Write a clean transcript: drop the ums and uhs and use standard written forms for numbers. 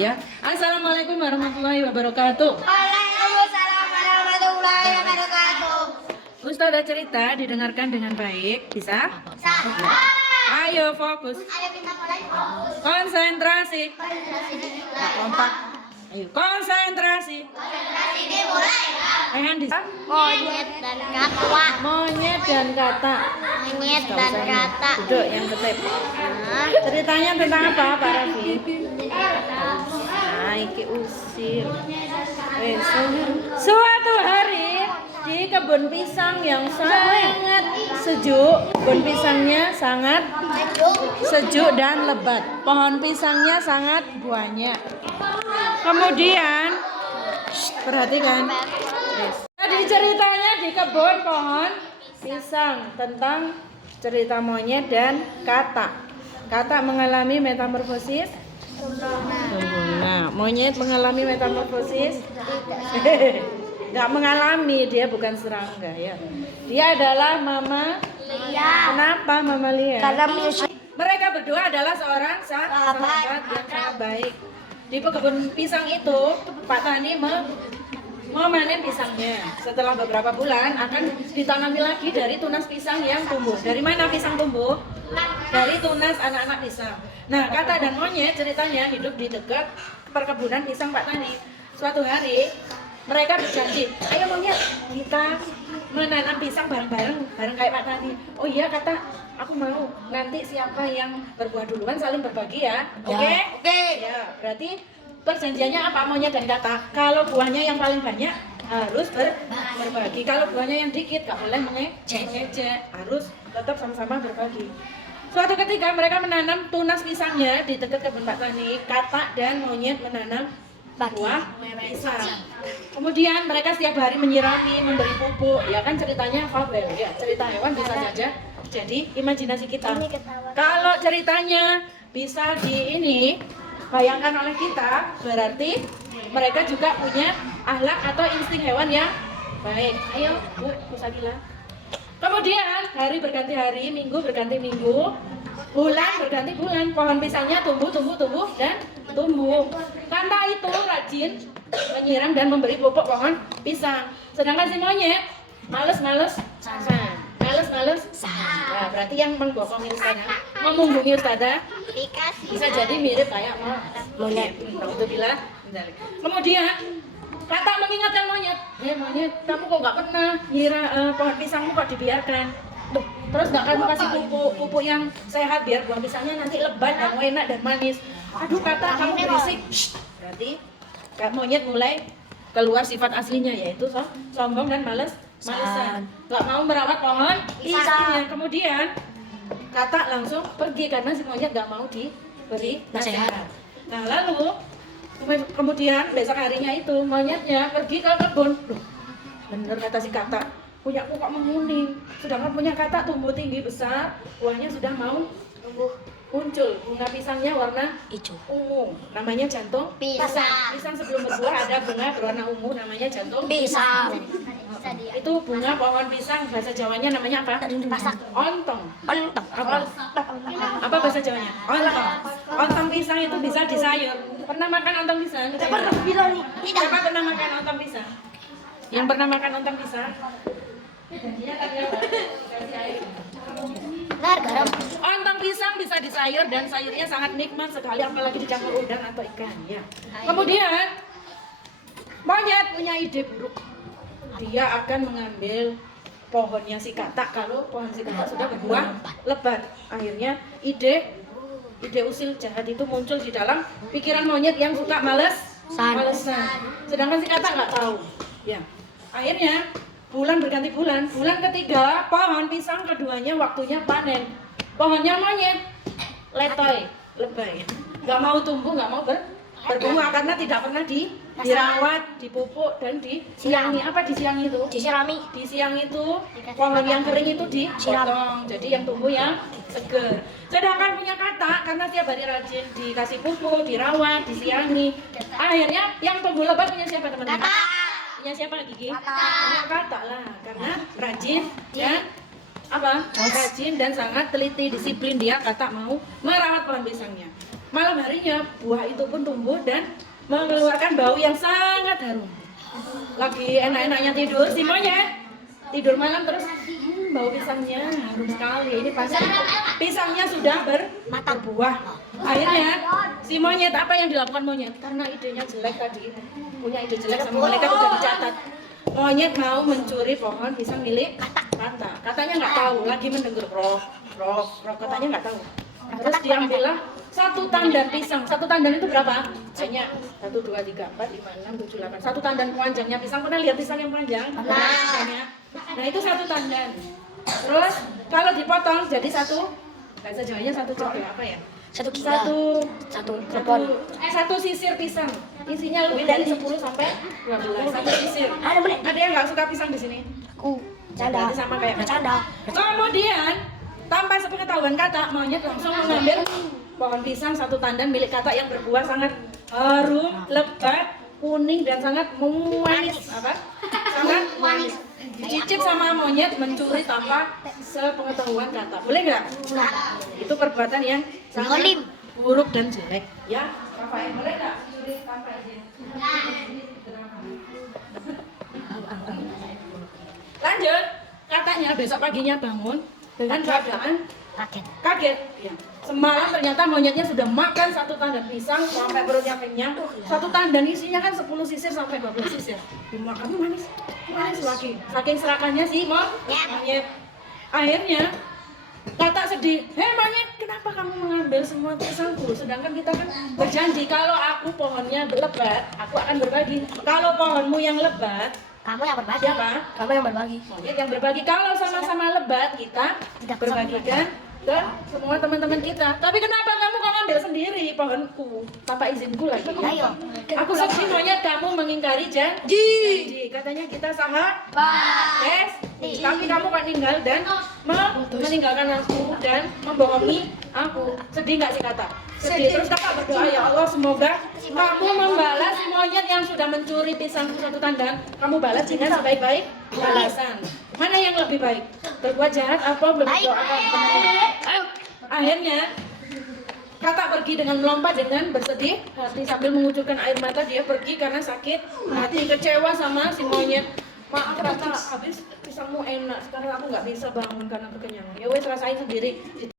ya. Assalamualaikum warahmatullahi wabarakatuh. Waalaikumsalam warahmatullahi wabarakatuh. Ustazah cerita didengarkan dengan baik, bisa? Ayo fokus. Ayo kita mulai fokus. Konsentrasi. Kompak. Ayo konsentrasi. Konsentrasi dimulai. Di Monyet dan kata. monyet dan kata. Monyet dan kata. Duduk yang ketep. Ceritanya tentang apa, Pak Raffi? Nah, iki usir. Suatu hari di kebun pisang yang sangat sejuk, kebun pisangnya sangat sejuk dan lebat. Pohon pisangnya sangat banyak. Kemudian, perhatikan. Jadi ceritanya di kebun pohon pisang tentang cerita monyet dan kata. Kata mengalami metamorfosis. Nah, monyet mengalami metamorfosis. Nggak mengalami, dia bukan serangga ya. Dia adalah Mama Lia. Kenapa Mama Lia? Karena Mereka berdua adalah seorang sahabat yang sangat baik. Di kebun pisang itu, Pak Tani memanen pisangnya. Setelah beberapa bulan akan ditanami lagi dari tunas pisang yang tumbuh. Dari mana pisang tumbuh? Dari tunas anak-anak pisang. Nah, kata dan monyet ceritanya hidup di dekat perkebunan pisang Pak Tani. Suatu hari mereka berjanji, ayo monyet kita menanam pisang bareng-bareng kayak Pak Tani. Oh iya kata, aku mau. Nanti siapa yang berbuah duluan saling berbagi ya. Oke? Oke. Ya, berarti perjanjiannya apa monyet dan kata? Kalau buahnya yang paling banyak harus berbagi. Kalau buahnya yang dikit gak boleh mengejek. Harus tetap sama-sama berbagi. Suatu ketika mereka menanam tunas pisangnya di dekat kebun Pak Tani. Kata dan monyet menanam buah pisang. Kemudian mereka setiap hari menyirami, memberi pupuk. Ya kan ceritanya fabel ya, cerita hewan bisa saja jadi imajinasi kita. Kalau ceritanya bisa bayangkan oleh kita, berarti mereka juga punya akhlak atau insting hewan yang baik. Ayo, Bu Sakila. Kemudian hari berganti hari, minggu berganti minggu, bulan berganti bulan, pohon pisangnya tumbuh dan tumbuh. Kata itu rajin menyiram dan memberi pupuk pohon pisang. Sedangkan si monyet males-males. Nah, berarti yang mengbohongi ustazah, memunggungi ustazah bisa jadi mirip kayak monyet. Alhamdulillah. Kemudian kata mengingatkan monyet, monyet, kamu kok nggak pernah ngira pohon pisangmu kok dibiarkan? Duh, terus nggak kamu kasih pupuk yang sehat biar buah pisangnya nanti lebat dan enak dan manis. Aduh kata kamu berisik. Berarti monyet mulai keluar sifat aslinya yaitu sombong dan malesan. Nggak mau merawat pohon pisangnya. Kemudian kata langsung pergi karena si monyet nggak mau diberi nasihat. Nah lalu kemudian besok harinya itu monyetnya pergi ke kebun. Loh, bener kata si kata, punyaku kok menguning, sedangkan punya kata tumbuh tinggi besar, buahnya sudah mau muncul. Bunga pisangnya warna hijau. ungu, namanya jantung pisang. Pisang sebelum berbuah ada bunga berwarna ungu, namanya jantung Pisang. Itu bunga pohon pisang, bahasa Jawanya namanya apa? Pasak. Ontong. Ontong. Apa bahasa Jawanya? Ontong. Ontong pisang itu bisa disayur. Pernah makan ontong pisang? Pernah bilang nih. Tidak. Siapa pernah makan ontong pisang? Yang pernah makan ontong pisang? Benar, garam. Ontong pisang bisa disayur dan sayurnya sangat nikmat sekali apalagi dicampur udang atau ikan ya. Kemudian monyet punya ide buruk. Dia akan mengambil pohonnya si katak kalau pohon si katak sudah berbuah lebat. Akhirnya ide usil jahat itu muncul di dalam pikiran monyet yang suka malesan. Sedangkan si katak nggak tahu. Ya. Akhirnya bulan berganti bulan. Bulan ketiga pohon pisang keduanya waktunya panen. Pohonnya monyet letoy, lebay. Nggak mau tumbuh, nggak mau berbunga karena tidak pernah dirawat, dipupuk dan disiangi. Apa disiangi itu? Disirami. Di siang itu pohon yang kering itu dipotong, jadi yang tumbuh yang seger. Sedangkan punya kata karena tiap hari rajin dikasih pupuk, dirawat, disiangi. Akhirnya yang tumbuh lebat punya siapa teman-teman? Kata. Punya siapa Gigi? Kata. Punya kata lah, karena rajin dan rajin dan sangat teliti, disiplin dia kata mau merawat pohon pisangnya. Malam harinya buah itu pun tumbuh dan mengeluarkan bau yang sangat harum. Lagi enak-enaknya tidur, si monyet tidur malam terus bau pisangnya harum sekali. Ini pasti pisangnya sudah berbuah. Akhirnya si monyet, apa yang dilakukan monyet? Karena idenya jelek tadi, punya ide jelek sama malaikat udah dicatat. Monyet mau mencuri pohon pisang milik Kata. Katanya nggak tahu, lagi mendengar roh. Katanya nggak tahu. Terus diambillah satu tandan pisang. Satu tandan itu berapa? Banyak. 1, 2, 3, 4, 5, 6, 7, 8. Satu tandan panjangnya pisang. Pernah lihat pisang yang panjang? Banyak. Nah itu satu tandan. Terus kalau dipotong jadi satu, bahasa Jawanya satu coklat apa ya? Satu sisir pisang. Isinya lebih dari 10 sampai 12. Satu sisir. Ada yang nggak suka pisang di sini? Berarti sama kayak bercanda. Kemudian tanpa sepengetahuan Kata, monyet langsung mengambil pohon pisang satu tandan milik Kata yang berbuah sangat harum, lebat, kuning dan sangat manis. Apa? Sangat manis. Dicicip sama monyet, mencuri tanpa sepengetahuan Kata. Boleh nggak? Itu perbuatan yang sangat buruk dan jelek. Ya, Rafael, boleh nggak mencuri tanpa izin? Lanjut, katanya besok paginya bangun dengan keadaan kaget. Ya. Semalam ternyata monyetnya sudah makan satu tandan pisang sampai perutnya kenyang. Satu tandan isinya kan 10 sisir sampai 12 sisir. Dimakan manis lagi. Saking serakannya sih monyet. Akhirnya Kata sedih, hei monyet, kenapa kamu mengambil semua pisangku? Sedangkan kita kan berjanji kalau aku pohonnya lebat, aku akan berbagi. Kalau pohonmu yang lebat, Kamu yang berbagi. siapa? Kamu yang berbagi. Monyet yang berbagi. Kalau sama-sama lebat, kita berbagikan ke semua teman-teman kita. Tapi kenapa kamu kok ambil sendiri pohonku tanpa izinku lagi? Ayo. Aku sedih monyet kamu mengingkari janji. Katanya kita sahabat. Yes. Tapi kamu kok tinggal dan meninggalkan aku dan membohongi aku. Sedih nggak sih Kata? Sedih. Terus Kakak berdoa, ya Allah semoga kamu membalas si monyet yang sudah mencuri pisang satu tandan. Kamu balas dengan sebaik-baik balasan. Mana yang lebih baik? Berbuat jahat apa berdoa? Akhirnya Kakak pergi dengan melompat dengan bersedih hati sambil mengucurkan air mata. Dia pergi karena sakit hati, kecewa sama si monyet. Maaf Kakak, habis pisangmu enak. Sekarang aku nggak bisa bangun karena kekenyangan. Ya wes rasain sendiri.